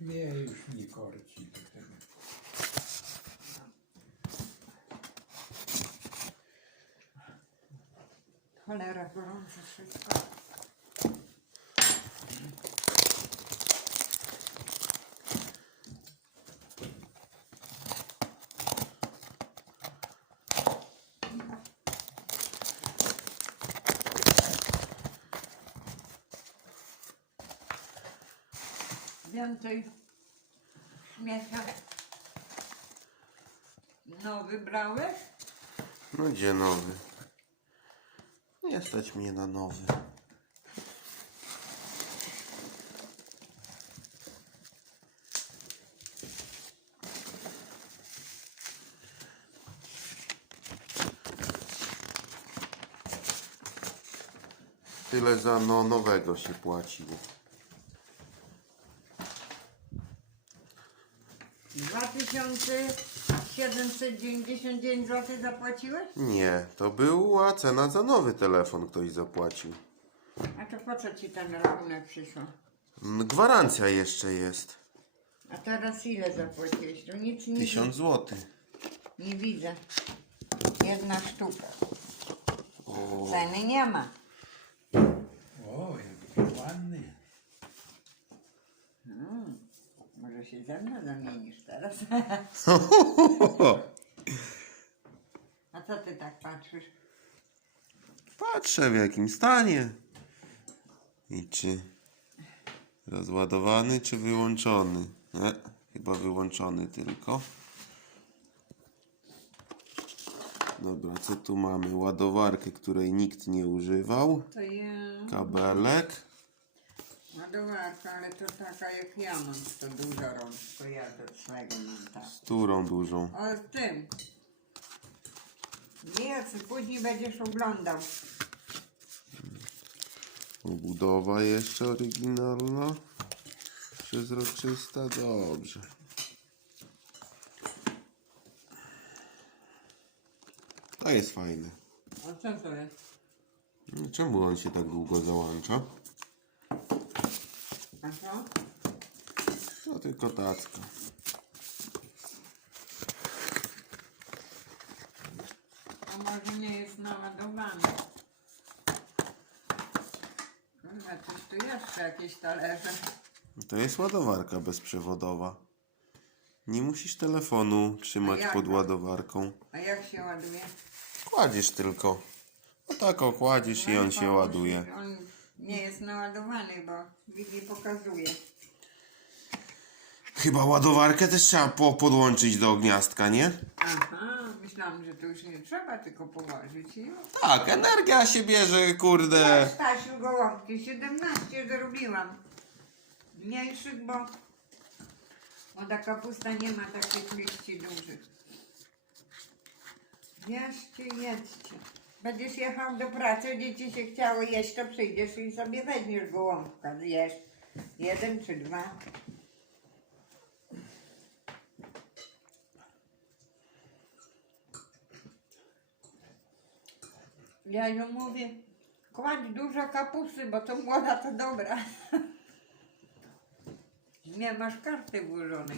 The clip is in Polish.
Nie, już nie korci do tego. Cholera, gorąco wszystko. Więcej śmiecia. No, wybrałeś? No gdzie nowy? Nie stać mnie na nowy. Tyle za no, nowego się płaciło. 2799 zł zapłaciłeś? Nie, to była cena za nowy telefon ktoś zapłacił. A to po co ci ten rachunek przyszło? Mm, Gwarancja jeszcze jest. A teraz ile zapłaciłeś? Tu nic nie, Tysiąc złotych. wi- nie widzę. Jedna sztuka. O, Ceny nie ma. O, jaki ładny. Mm, może się ze mną zamienisz teraz. A co ty tak patrzysz? Patrzę w jakim stanie. I czy rozładowany, czy wyłączony? Nie, chyba wyłączony tylko. Dobra, co tu mamy? Ładowarkę, której nikt nie używał. To ja... Kabelek. Ładowarka, ale to taka jak ja mam, to to ja do mam tak. Z turą dużą. O tym. Wiesz, później będziesz oglądał. Obudowa jeszcze oryginalna. Przezroczysta. Dobrze. To jest fajne. A co to jest? No, Czemu on się tak długo załącza? A co? No tylko tacka. A może nie jest naładowany? Kurwa, coś tu jeszcze jakieś talerze. To jest ładowarka bezprzewodowa. Nie musisz telefonu trzymać A jak? pod ładowarką. A jak się ładuje? Kładziesz tylko. No tak o, kładziesz i on się No, ładuje. On nie jest naładowany, bo widzi pokazuje. Chyba ładowarkę też trzeba po podłączyć do gniazdka, nie? Aha, myślałam, że to już nie trzeba, tylko położyć i już. Tak, energia się bierze, kurde. Stasiu gołąbki, 17 zrobiłam. Mniejszych, bo, bo ta kapusta nie ma takich liści dużych. Jeszcie, jedzcie. Będziesz jechał do pracy, gdzie ci się chciało jeść, to przyjdziesz i sobie weźmiesz gołąbka, zjesz. Jeden czy dwa. Ja ją mówię, kładź dużo kapusty, bo to młoda to dobra. Nie masz karty włożonej.